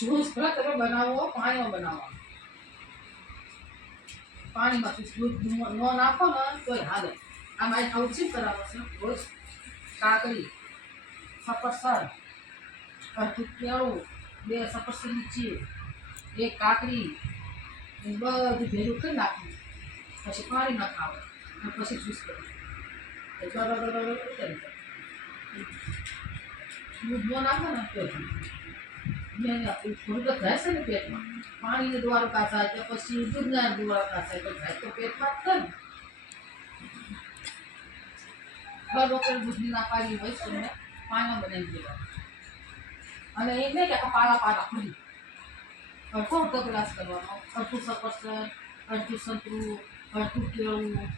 Juice ભલે તમે બનાવો પાણીમાં બનાવો, પાણીમાં દૂધ ન નાખો ને તોય હાલે. આમાં આવું ચીપ કરાવો છે રોજ. કાકડી, સફરસન, અડધું કેળું, 2 સફરસનની ચીર, 1 કાકડી, બધું ભેગું કરી નાખવું. પછી પાણી નાખાવે અને પછી જ્યુસ કરો. દૂધ ન નાખો ને તો થોડુંક રહેશે ને પેટમાં. પાણીને દ્વારકા થાય કે પછી દૂધના દ્વારકા થાય તો થાય તો પેટમાં જ થાય ને. ડોક્ટર દૂધની ના પાડી હોય તો તમને પાણીમાં બનાવી દેવાનું. અને એ નહીં કે પાલા ખુલી અડધો ગ્લાસ કરવાનો. અડધું સફરજન, અડધું સંતરું, અડધું કેળું,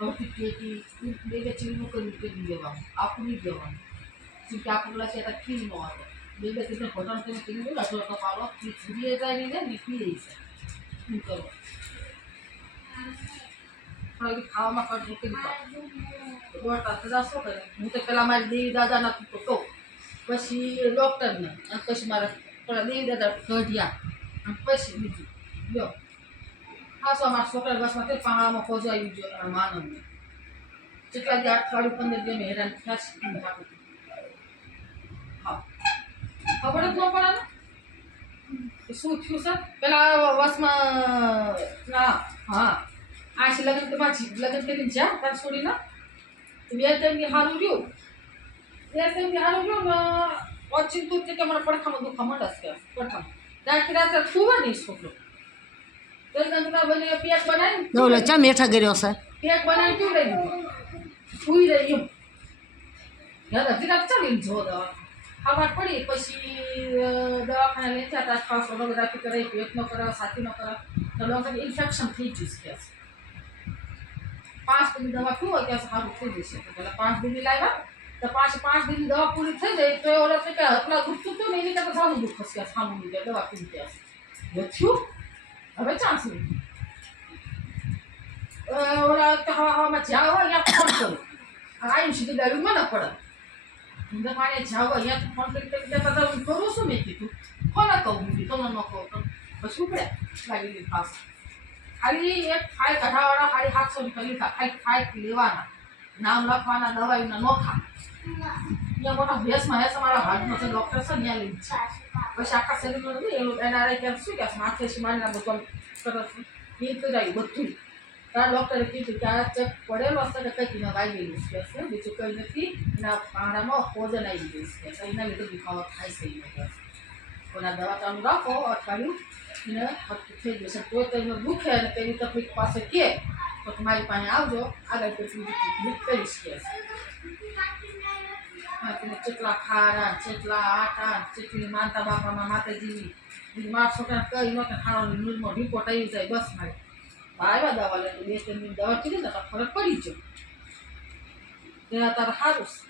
અડધું કેટી, 2 ચીનું કરી દેવાનું. આખું નહીં દેવાનું. જેમ કે આખું ગ્લાસ એટલે ખીર ન આવે. 2 ચીને ઘોટાણ કરીને પીને અડધો પાલો ખીર સુધી જાય નહીં ને પી રહી છે. શું કરો ખાવામાં કટ મૂકી દીધા. શું કરે? હું તો પેલા મારી દેવી દાદાના કહું, પછી ડૉક્ટરને, અને પછી મારા પેલા દેવી દાદા કઢ્યા, અને પછી બીજું લો ખાસ અમારા છોકરા બસમાં તે પાણામાં પહોંચાવી જોઈએ. માનવને જેટલા જે 8 15 દિવસ હેરાન થયા છે. હા ખબર જ ન પડે ને શું થયું છે. પેલા વર્ષમાં ના હા આશી લગ્ન કરીને જ્યાં તાર છોડીને 2 ટાઈમથી સારું રહ્યું. 2 ટાઈમથી સારું રહ્યું ને ઓચિંતું કે અમારા પડખામાં દુખા મંડસ કે પડખામાં રાત્રે રાત્રે સુવા નહીં છોકરો. તેલગંજના બને પેક બનાવીને ચા મેઠા કર્યો છે. પેક બનાવીને કેવું રહી દીધું સુઈ રહી એમ. હજી રાત ચાલીને જો દવા ખાવા પડી. પછી દવાખાને લઈ જતા સોનોગ્રાફી કરાવી, પેટ ન કરાવે, છાતી ન કરાવે તો ડૉક્ટર ઇન્ફેક્શન થઈ ગયું છે. 5 દિન દવા પીવો ત્યાં સારું થઈ જશે. પેલા 5 દિન લાવ્યા તો 5 દિન દવા પૂરી થઈ જાય તો ઓલા કે આટલા દુખતું હતું ને એની કરતાં સારું દુઃખ થશે. સામું લીધે દવા પીવી ત્યાં થયું. હવે ચાન્સ નહીં. ઓલા હવામાં જ્યાં હોય ત્યાં ફોન કરો. આવીને સીધી ગાડીમાં ન પડે. ઊંધા પાણી જ્યાં હોય અહીંયા ફોન કરી કહેતા કરું શું મેં કીધું કોને કહું બીજું તમને ન કહું તો પછી ઉપડે ગાડીની પાસે. ખાલી એક ફાઇલ કઢાવાળા ખાલી 700 રૂપિયા લીધા. ખાલી ફાઇલ લેવાના, નામ લખવાના, દવાઈના નોખા. અહીંયા મોટા ભેસમાં હેસ અમારા ભાગનો છે ડૉક્ટર છે ત્યાં લઈ જાય. પછી આખા શરીરનું નથી એનું એનઆરઆઈ કેમ શું કે માથે મારીને બધું સરસ એ કરાયું બધું. ત્યાં ડૉક્ટરે કીધું કે આ ચેક પડેલો હશે કે કંઈક એના વાગેલું છે. બીજું કંઈ નથી. એના પાંડામાં પોજન આવી ગયું છે. એના લીધે દુખાવો થાય છે. કોના દવા ચાલુ રાખો અઠવાડિયું એને થઈ જશે. તો તમને દુખે અને તેની તકલીફ પાસે કહે તો તમારી પાસે આવજો. આગળ કેટલી તકલીફ કરીશ કે તમે જેટલા ખારા, જેટલા આટા, જેટલી માનતા બાપામાં માતાજીની મારા છોકરાને કઈ નહોતા ખાવાનું ન્યૂઝમાં રિપોર્ટ આવી જાય. બસ મારે આવ્યા દવા લે 2 3 દવા કીધી ને તો ફરક પડી ગયો. ત્યાં તારે સારું છે.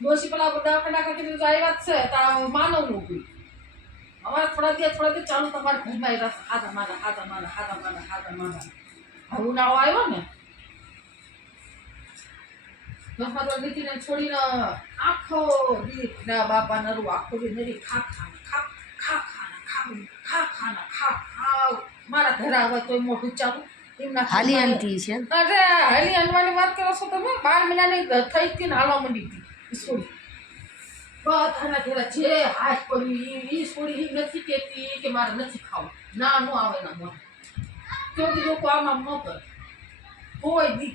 ડોસી પેલા દવાખાના કીધું તો આવ્યા જ છે તારા માનવનું ઉભી. અમારે થોડા દિવસ ચાલુ તમારે ઘરમાં રહેશે. હાથા માના હવે ઉનાળો આવ્યો ને ઘરમાં તો નીતિને છોડીને આખો દીકરા બાપા નરું આખો દી નરી ખા મારા ઘરે આવે તો મોટું ચાલુ એમના હાલી આંટી છે. અરે હાલી આનવાની વાત કરો છો તમે. 12 મહિનાની થઈ હતી ને હાલવા માંડી હતી છોડી. બધાના ઘરે જે હાથ પડ્યું એ છોડી નથી કહેતી કે મારે નથી ખાવું. ના ન આવે ના મને તો લોકો આમ ન કરે કોઈ દી.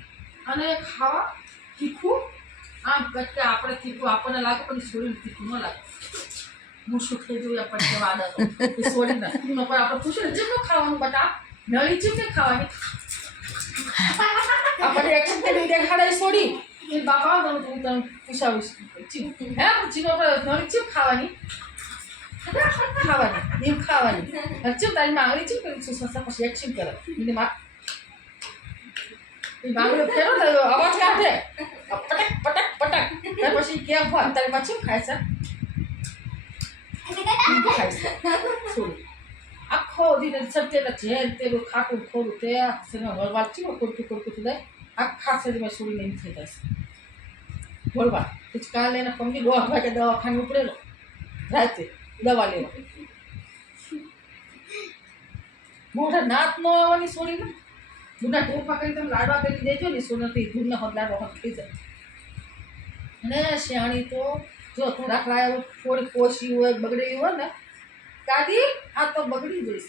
અને ખાવા તીખું આમ કટકે આપણે તીખું આપણને લાગે પણ છોડીને તીખું ન લાગે. હું શું થઈ જોયું આપણને કેવા આદત છોડી નથી પણ આપણે પૂછે જેટલું ખાવાનું બટા નળી ચીમ કે ખાવાની આપણે એક્શન કરી દેખાડાય છોડી એ બાપા હું તને પૂછાવીશ ચીમ હે ચીનો નળી ચીમ ખાવાની એમ ખાવાની ચીમ તારી માંગણી ચીમ કરી શું પછી એક્શન કરે એને માંગણી ફેરો અવાજ કાઢે પટક પટક પટક ત્યાર પછી કેમ હોય તારી માં ચીમ ખાય છે છોડી આખો દિન સત્યના જેલ તેલું ખાટું થોડું તે વળવાળ ચીવો કોડકું થાય આખા શરીરમાં છોડીને એમ થઈ જશે વળવાળ પછી કાલે એના પંગી 10 વાગે દવાખાને ઉપડેલો રાતે દવા લેવા મોઢા નાત ન આવવાની સોડી ને ગુના ટોપા કરી તમે લાડવા કરી દેજો ને સોનાથી ધૂળને હોત લાડવા હોત થઈ જાય અને શિયાળી તો જો થોડાક લાયા થોડી પોસી હોય બગડેલી હોય ને દાદી આ તો બગડી જઈશ